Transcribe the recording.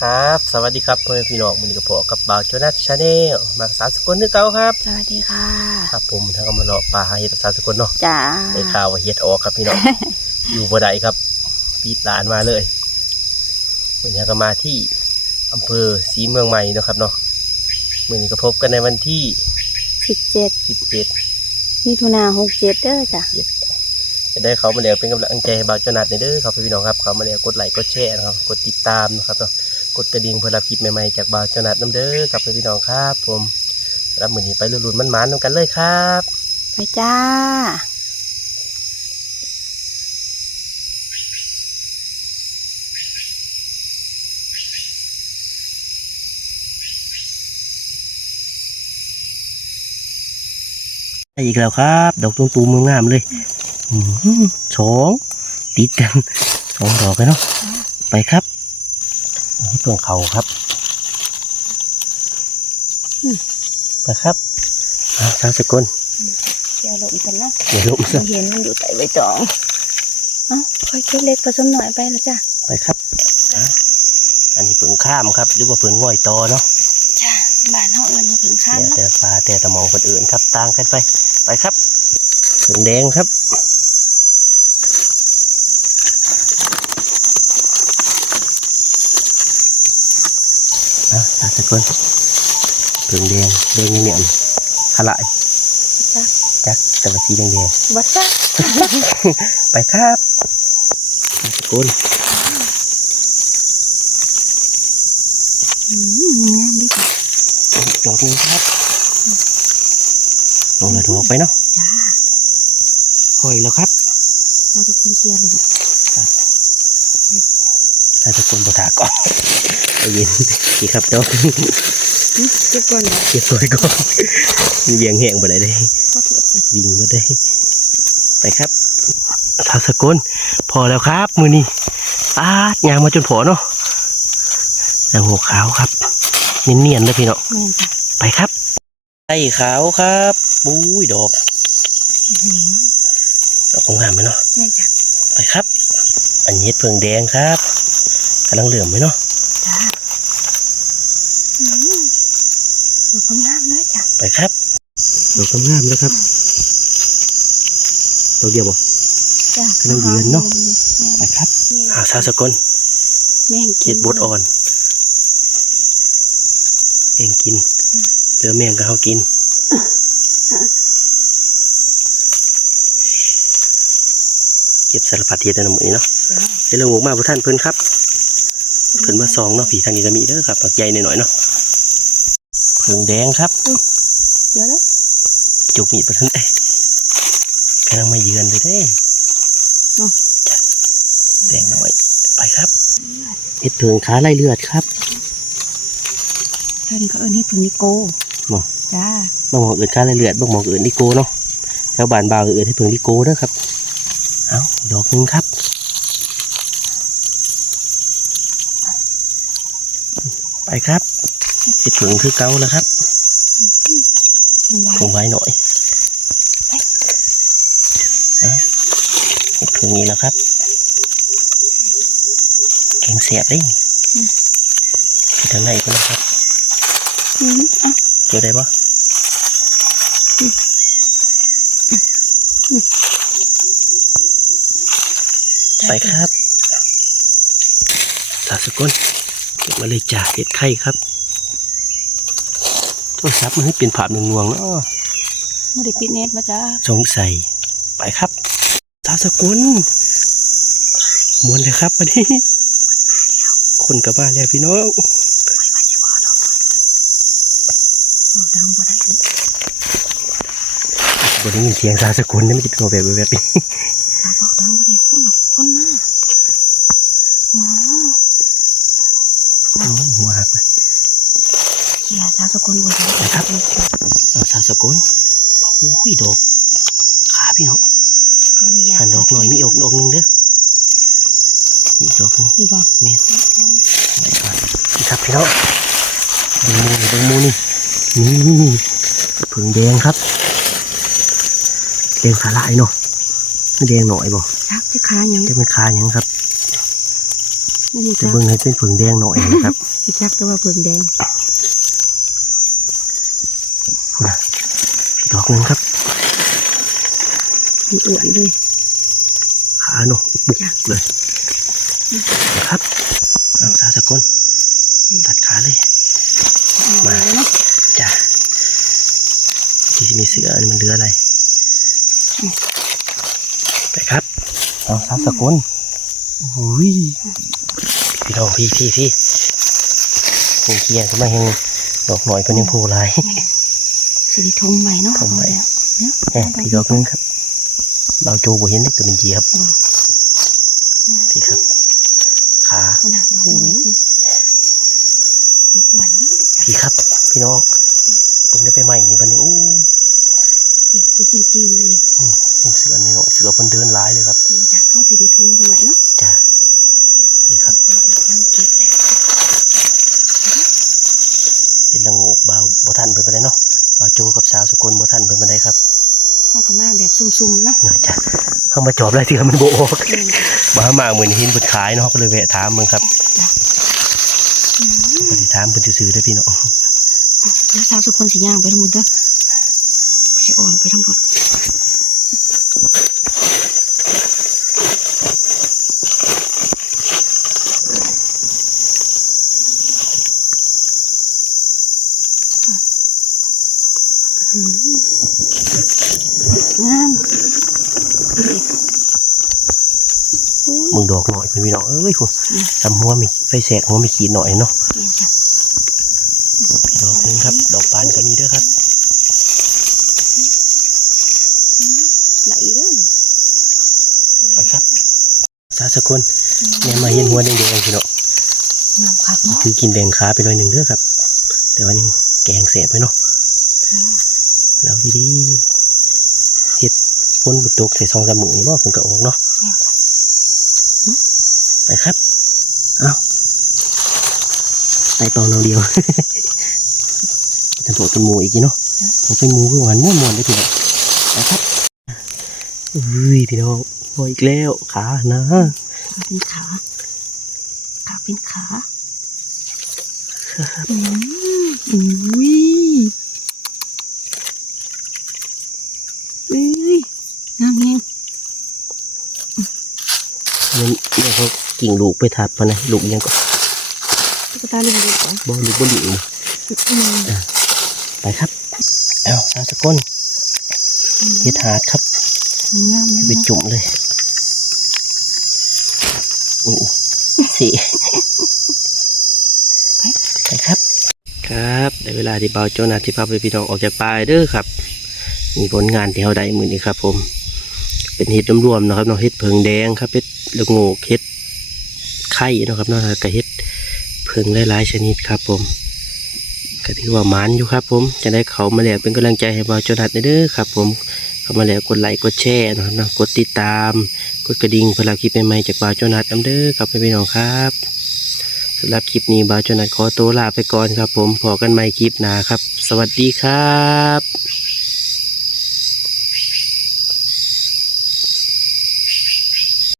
ครับ สวัสดีครับพ่อแม่พี่น้องมือนี้กับผมกับบ่าวโจนัสชาแนลมาสาวสกลนึกเก่าครับ สวัสดีค่ะ ครับผมทางกำมะเลาะปลาหาเห็ดสาวสกลเนาะจ้าได้ข่าวว่าเห็ดออกครับพี่น้อง อยู่บ่ได้ครับปีดหลานมาเลยวันนี้ก็มาที่อำเภอศรีเมืองใหม่เนาะครับเนาะมือนี้ก็พบกันในวันที่สิบเจ็ด17มิถุนาหกเจ็ดเด้อจ้ะจะได้เขามาแล้วเป็นกำลังใจให้บ่าวโจนัสในเด้อครับพี่น้องครับเขามาแล้วกดไลค์กดแชร์นะครับกดติดตามนะครับเนาะ กดกระดิ่งเพื่อรับคลิปใหม่ๆจากบ่าวโจนัสน้ำเด้อครับพี่น้องครับ ผมรับมือนี้ไปลุ้นๆมันๆนำกันเลยครับ ไปจ้าได้อีกแล้วครับ ดอกตูมตูมงามๆเลยอื้อหือสองติดกันสองดอกเลยเนาะไปครับ นี่เพื่องเขาครับไปครับเอาสาวสกลเดี๋ยวลงกันนะเดี๋ยวลงซะเห็นมันอยู่ใต้ใบตองเอ้าค่อยเก็บเล็กผสมหน่อยไปแล้วจ้ะไปครับอะอันนี้เพิ่งข้ามครับ หรือว่าเพิ่งง่อยตอเนาะจ้าบ้านเฮาเอิ้นว่าถึงขั้นเนี่ยเนาะแต่ปลาแต่ตะมองคนอื่นครับต่างกันไปไปครับเพิ่งแดงครับ อะสาวสกลเพิ่งแดงแดงเนี่ยเนี่ยขลายจ้ะจักแต่ว่าสีแดงแดงบัดจ้ะๆไปครับสาวสกลอืมงามเด้อจ้ะดอกหนึงครับลงเลยดอกไปเนาะจ้าค่อยแล้วครับ เราทุกคนเชียร์ลง ถ้าสกลบถาก่อนใจเย็นดีครับดอกอืมเก็บก่อนเดี๋ยวเก็บสวยก่อนมีเบียงแห้งบ่ได้เลยขอโทษจ้ะวิ่งบ่ได้ ไปครับท้าวสกลพอแล้วครับ มือนี้ปาดยางมาจนพอเนาะแล้วหัวขาวครับเนียนๆเลยพี่เนาะแม่นจ้ะไปครับไอ้ขาวครับปุ้ยดอกอื้อหือดอกงามไหมเนาะแม่นจ้ะไปครับ อันนี้เห็ดเพิงแดงครับ กำลังเหลื่อมไหมเนาะจ้าอืมดอกงามเลยจ้ะไปครับดอกงามๆแล้วครับดอกเดียวบ่จ้ะกำลังยืนเนาะแม่นไปครับแม่นหาสาวสกลแม่งเขียดบดอ่อนเองกินเหลือแมงก็เขากินเก็บสารพัดเทียดในหมือนี้เนาะจ้าเดี๋ยวเราหมูมาพวกท่านเพิ่นครับ เพิ่นมาสองเนาะผีทางนี้ก็มีเด้อครับปักใหญ่หน่อยๆเนาะเพิ่งแดงครับเดี๋ยวนะจุกมีดประทันเอ้ยกำลังมาเยือนเลยเด้จ้ะแดงน้อยไปครับเห็ดเพิงขาไล่เลือดครับเพิ่นก็เอิ้นให้เพิ่นนิโก้บ่จ้าบางหมองอื่นขาไล่เลือดบางหมองอื่นลิโกเนาะแถวบ้านบ่าวอื่นให้เพิงลิโกเด้อครับเอาดอกหนึงครับ ไป ครับเห็ดเพิงคือเก่าแล้วครับเป็นไว้คงไว้หน่อยไปอะเห็ดเพิงนี้แล้วครับแกงเสียบได้ที่ทางในก็นะครับอืมอะเจอได้ปะไปครับสาสกุลเก็บ มาเลยจ่าเห็ดไข่ครับโทรศัพท์มันให้เป็นภาพหนึ่งนวงๆเนาะไม่ได้ปิดเน็ตมาจ้าสงสัยไปครับสาสกุลมวนเลยครับวันนี้ คนกลับบ้านแล้วพี่น้องบอกดังบ่ได้อีกวันนี้ยินเสียงสาสกุลนี่ไม่ติดตัวแบบแบบนี้เราบอกดังบ่ได้คนออกคนมาอ๋อ โอ้ยหัวหักเลย เขียสาวส กุลบ่ได้ไปครับเอาสาสกุลโอ้ยดอกขาพี่น้องขออนุญาตหันดอกหน่อยมีอกดอกหนึงเด้อมีอีกดอกหนึงนี่บ่เมียไปก่อนนี่ครับพี่น้องดูมูนี่ดูมูนี่นี่ผึ่งแดงครับแดงขาลายเนาะไม่แดงหน่อยบ่ชักจะขาหยังจะเป็นขาอย่างครับนนี่จะจักเบิ่งให้เป็นผึ่งแดงหน่อยนะครับพี่จักแต่ว่าเพิ่งแดง พี่ดอก หนึงครับมีอ้วนเลยขาเนาะบุกจ้ะเลยนะครับเอาสาวสกลตัดขาเลย มาเนาะจ้ะที่มีเสืออันนี้มันเรืออะไรไปครับเอาสาวสกลอุ้ยพี่น้องพี่พี่พี่เฮงเคียงขึ้นมาเฮงดอกหน่อยเพิ่นยังโผล่หลายสิริทงใหม่เนาะทงใหม่เอาแล้วเนาะแหมพี่ดอกหนึงครับเราโจบ่เห็นนี่ก็เป็นจีครับบอกพี่ครับ ขา ขนาดดอกไม้ขึ้นอ้วนเลยจ้ะพี่ครับ พี่น้องผมได้ไปใหม่นี่บันนี้โอ้นี่ไปจีนๆเลยนี่ผมเสือในหน่อยๆเสือเพิ่นเดินหลายเลยครับเรียนจากเข้าสิริทงเพิ่นไว้เนาะ จ้ะพี่ครับมันจะยังเก็บแหละเห็นละโงกเบาบ่ทันเพิ่นไปได้เนาะบ่าว โจกับสาวสกลบ่ทันเพิ่นไปได้ครับเข้าก็มาแบบซุ่มๆเนาะเนาะจ้ะเข้ามาจอบได้เสือมันบ่ออกเรียนจ้ะบ่หามาเหมือนเห็นเพิ่นขายเนาะก็เลยแวะถามเบิ่งครับอืมบ่ได้ถามเพิ่นซื่อๆเด้อพี่น้องแล้วสาวสุคนสีย่างไปทั้งหมดเด้อสิออมไปทั้งหมด งามมึงดอกหน่อยเพิ่นพี่น้องเอ้ยคุณจำหัวมีไฟแสกหัวมีขีดหน่อยเนาะพี่ดอกหนึงครับ ดอกบานก็มีด้อครับไหลเริ่มไปครับ สาสกลแม่มาเห็นหัวแดงๆพี่น้องกันเนาะคือกินแบ่งขาไปหน่อยหนึ่งเด้อครับ แต่ว่ายังแกงแสบไปเนาะ แล้วดีๆเฮ็ดพ้นบุตกใส่ซองสามมือนี่บ่เพิ่นก็ออกเนาะเรียนจ้ะไปครับ เอาไปตอนเราเดียวจะโตเป็นหมูอีกทีเนาะผมเป็นหมูคือหวานม่วนๆได้ทีเดียวไปครับอุ้ยพี่น้องพออีกแล้วขานะขาเป็นขาขาเป็นขาอืมอุ้ยอุ้ยงามเงี้ย นี่เนี่ยเขา กิ่งลูกไปทับมานะลูกยังก็ตุ๊กตาลูกเด็กก่อนบ่ลูกบ่หลิวอืมไปครับเอาสาวสกลเฮ็ดหาดครับงามไปเนาะจุ่มเลยโอ้สิไปไปครับ ครับได้เวลาที่เบาโจนาที่พาไปพี่น้องออกจากป่าเด้อครับ มีผลงานที่เขาได้มือนี้ครับ ผม เป็นเห็ดรวมๆเนาะครับเนาะเห็ดเพิงแดงครับเห็ดละโงกเห็ด ไข่เนาะครับนาะแล้วก็เห็ดเพิงหลายๆชนิดครับผมก็ถือว่ามันอยู่ครับ ผมจะได้เขามาแหล้วเป็นกำลังใจให้เบาโจนัดเด้อครับ ผมเข้ามาแล้วกดไลค์กดแชร์นะครับนะกดติดตาม กดกระดิ่งเพื่อรับคลิปใหม่ๆจากเบาโจนัดเด้อครับพี่น้องครับสำหรับคลิปนี้เบาโจนัดขอตัวลาไปก่อนครับ ผมพอกันใหม่คลิปหน้าครับ สวัสดีครับ